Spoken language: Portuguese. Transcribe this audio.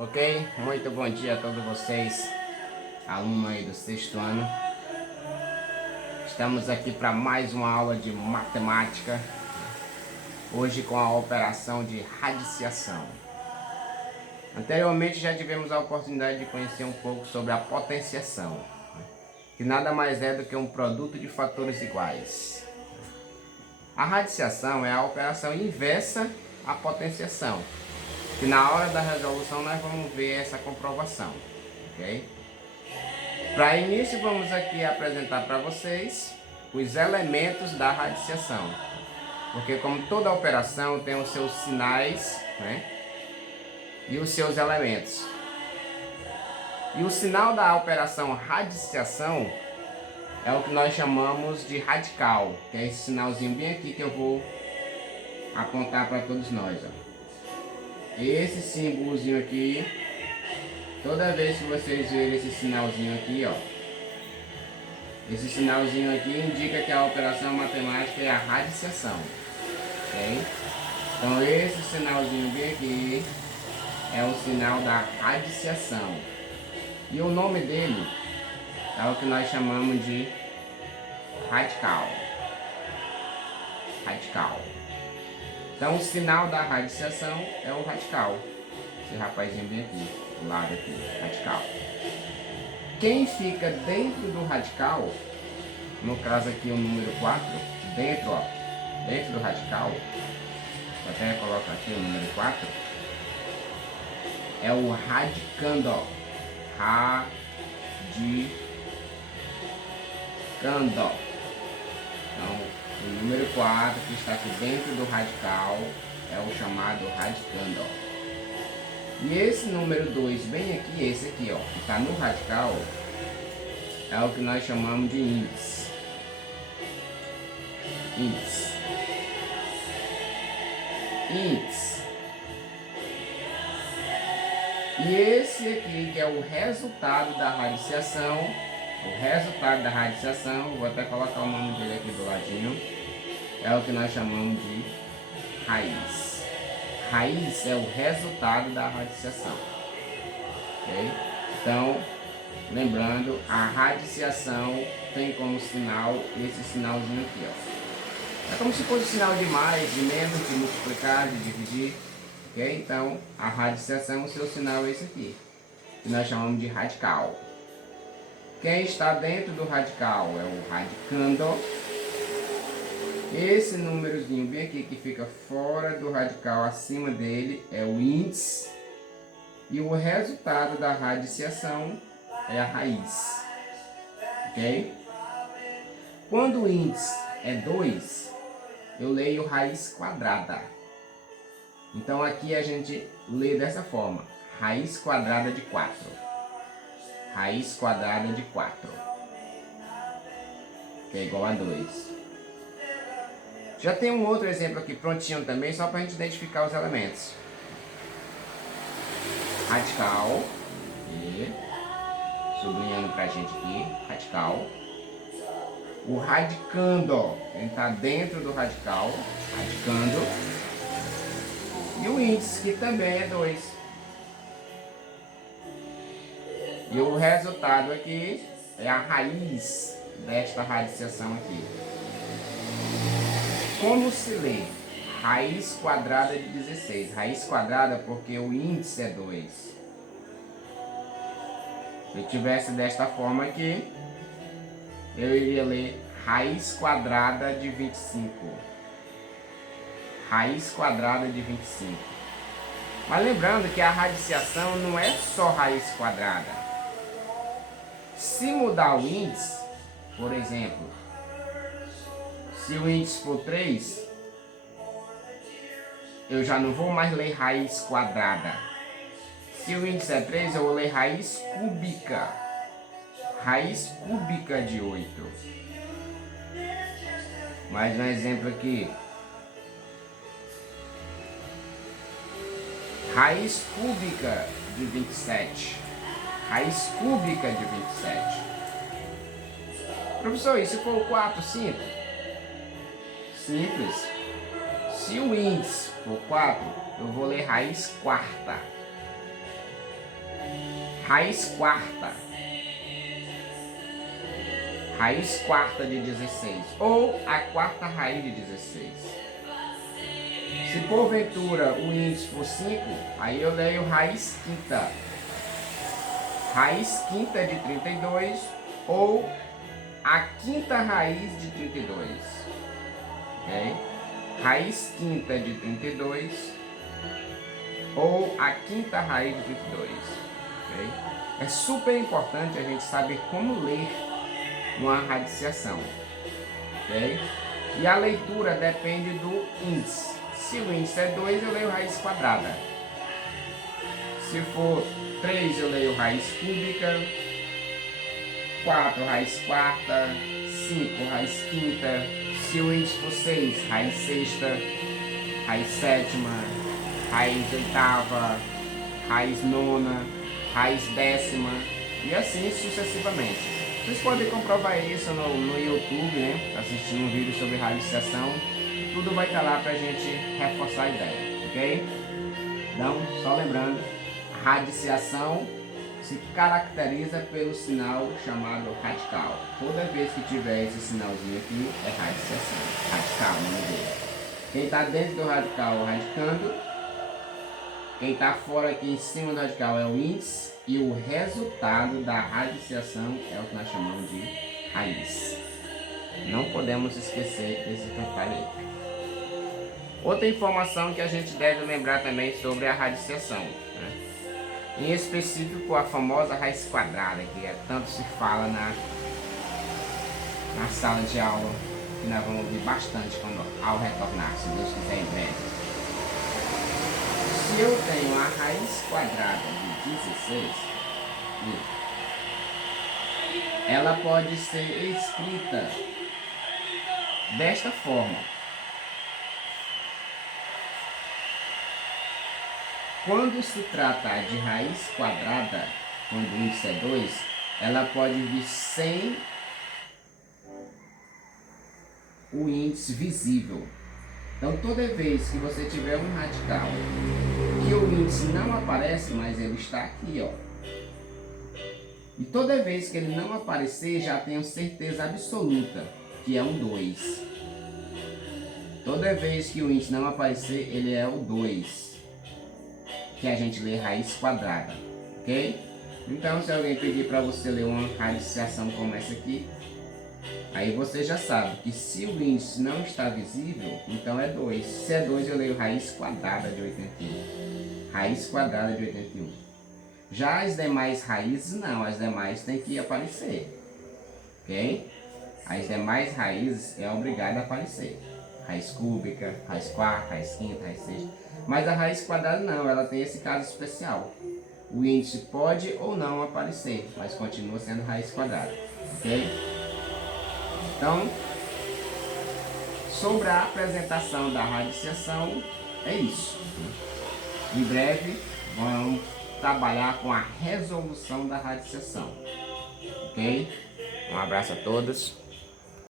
Ok? Muito bom dia a todos vocês, alunos aí do sexto ano. Estamos aqui para mais uma aula de matemática, hoje com a operação de radiciação. Anteriormente já tivemos a oportunidade de conhecer um pouco sobre a potenciação, que nada mais é do que um produto de fatores iguais. A radiciação é a operação inversa à potenciação, que na hora da resolução nós vamos ver essa comprovação, ok? Para início vamos aqui apresentar para vocês os elementos da radiciação, porque como toda operação tem os seus sinais, né, e os seus elementos. E o sinal da operação radiciação é o que nós chamamos de radical, que é esse sinalzinho bem aqui que eu vou apontar para todos nós, ó. Esse símbolozinho aqui, toda vez que vocês verem esse sinalzinho aqui, ó, esse sinalzinho aqui indica que a operação matemática é a radiciação, ok? Então esse sinalzinho bem aqui é o sinal da radiciação. E o nome dele é o que nós chamamos de radical. Radical. Então o sinal da radiciação é o radical. Esse rapazinho bem aqui, do lado aqui, radical. Quem fica dentro do radical, no caso aqui o número 4, dentro, ó, dentro do radical, vou até colocar aqui o número 4, é o radicando, ó. Radicando. Então, o número 4 que está aqui dentro do radical é o chamado radicando. E esse número 2, bem aqui, esse aqui, ó, que está no radical, é o que nós chamamos de índice. Índice. Índice. E esse aqui, que é o resultado da radiciação, vou até colocar o nome dele aqui do ladinho, é o que nós chamamos de raiz. Raiz é o resultado da radiciação, ok? Então, lembrando, a radiciação tem como sinal esse sinalzinho aqui, ó. É como se fosse sinal de mais, de menos, de multiplicar, de dividir, ok? Então, a radiciação, o seu sinal é esse aqui, que nós chamamos de radical. Quem está dentro do radical é o radicando. Esse númerozinho bem aqui que fica fora do radical, acima dele, é o índice. E o resultado da radiciação é a raiz. Ok? Quando o índice é 2, eu leio raiz quadrada. Então aqui a gente lê dessa forma: raiz quadrada de 4. Raiz quadrada de 4, que é igual a 2. Já tem um outro exemplo aqui prontinho também, só para a gente identificar os elementos. Radical, e sublinhando para a gente aqui, radical. O radicando, ele está dentro do radical, radicando. E o índice, que também é 2. E o resultado aqui é a raiz desta radiciação aqui. Como se lê? Raiz quadrada de 16. Raiz quadrada porque o índice é 2. Se eu tivesse desta forma aqui, eu iria ler raiz quadrada de 25. Raiz quadrada de 25. Mas lembrando que a radiciação não é só raiz quadrada. Se mudar o índice, por exemplo, se o índice for 3, eu já não vou mais ler raiz quadrada. Se o índice é 3, eu vou ler raiz cúbica. Raiz cúbica de 8. Mais um exemplo aqui. Raiz cúbica de 27. Raiz cúbica de 27. Professor, e se for 4, 5? Simples. Se o índice for 4, eu vou ler raiz quarta. Raiz quarta. Raiz quarta de 16. Ou a quarta raiz de 16. Se porventura o índice for 5, aí eu leio raiz quinta. Raiz quinta de 32 ou a quinta raiz de 32. Ok? Raiz quinta de 32 ou a quinta raiz de 32. Okay? É super importante a gente saber como ler uma radiciação. Okay? E a leitura depende do índice. Se o índice é 2, eu leio raiz quadrada. Se for 3, eu leio raiz cúbica. 4, raiz quarta. 5, raiz quinta. Se o índice for 6, raiz sexta. Raiz sétima. Raiz oitava. Raiz nona. Raiz décima. E assim sucessivamente. Vocês podem comprovar isso no YouTube, né? Assistindo um vídeo sobre radiciação. Tudo vai estar lá pra gente reforçar a ideia, ok? Então, só lembrando, a radiciação se caracteriza pelo sinal chamado radical. Toda vez que tiver esse sinalzinho aqui, é radiciação. Radical, o nome dele. Quem está dentro do radical, radicando. Quem está fora aqui em cima do radical é o índice. E o resultado da radiciação é o que nós chamamos de raiz. Não podemos esquecer desse detalhe aí. Outra informação que a gente deve lembrar também sobre a radiciação, né? Em específico a famosa raiz quadrada, que tanto se fala na sala de aula, que nós vamos ouvir bastante ao retornar, se Deus quiser, em breve. Se eu tenho a raiz quadrada de 16, ela pode ser escrita desta forma. Quando se trata de raiz quadrada, quando o índice é 2, ela pode vir sem o índice visível. Então, toda vez que você tiver um radical que o índice não aparece, mas ele está aqui, ó. E toda vez que ele não aparecer, já tenho certeza absoluta que é um 2. Toda vez que o índice não aparecer, ele é o 2. Que a gente lê raiz quadrada, ok? Então, se alguém pedir para você ler uma radiciação como essa aqui, aí você já sabe que se o índice não está visível, então é 2. Se é 2, eu leio raiz quadrada de 81. Raiz quadrada de 81. Já as demais raízes, não. As demais tem que aparecer, ok? As demais raízes é obrigado a aparecer. Raiz cúbica, raiz quarta, raiz quinta, raiz sexta. Mas a raiz quadrada não, ela tem esse caso especial. O índice pode ou não aparecer, mas continua sendo raiz quadrada, ok? Então, sobre a apresentação da radiciação, é isso. Em breve, vamos trabalhar com a resolução da radiciação, ok? Um abraço a todos.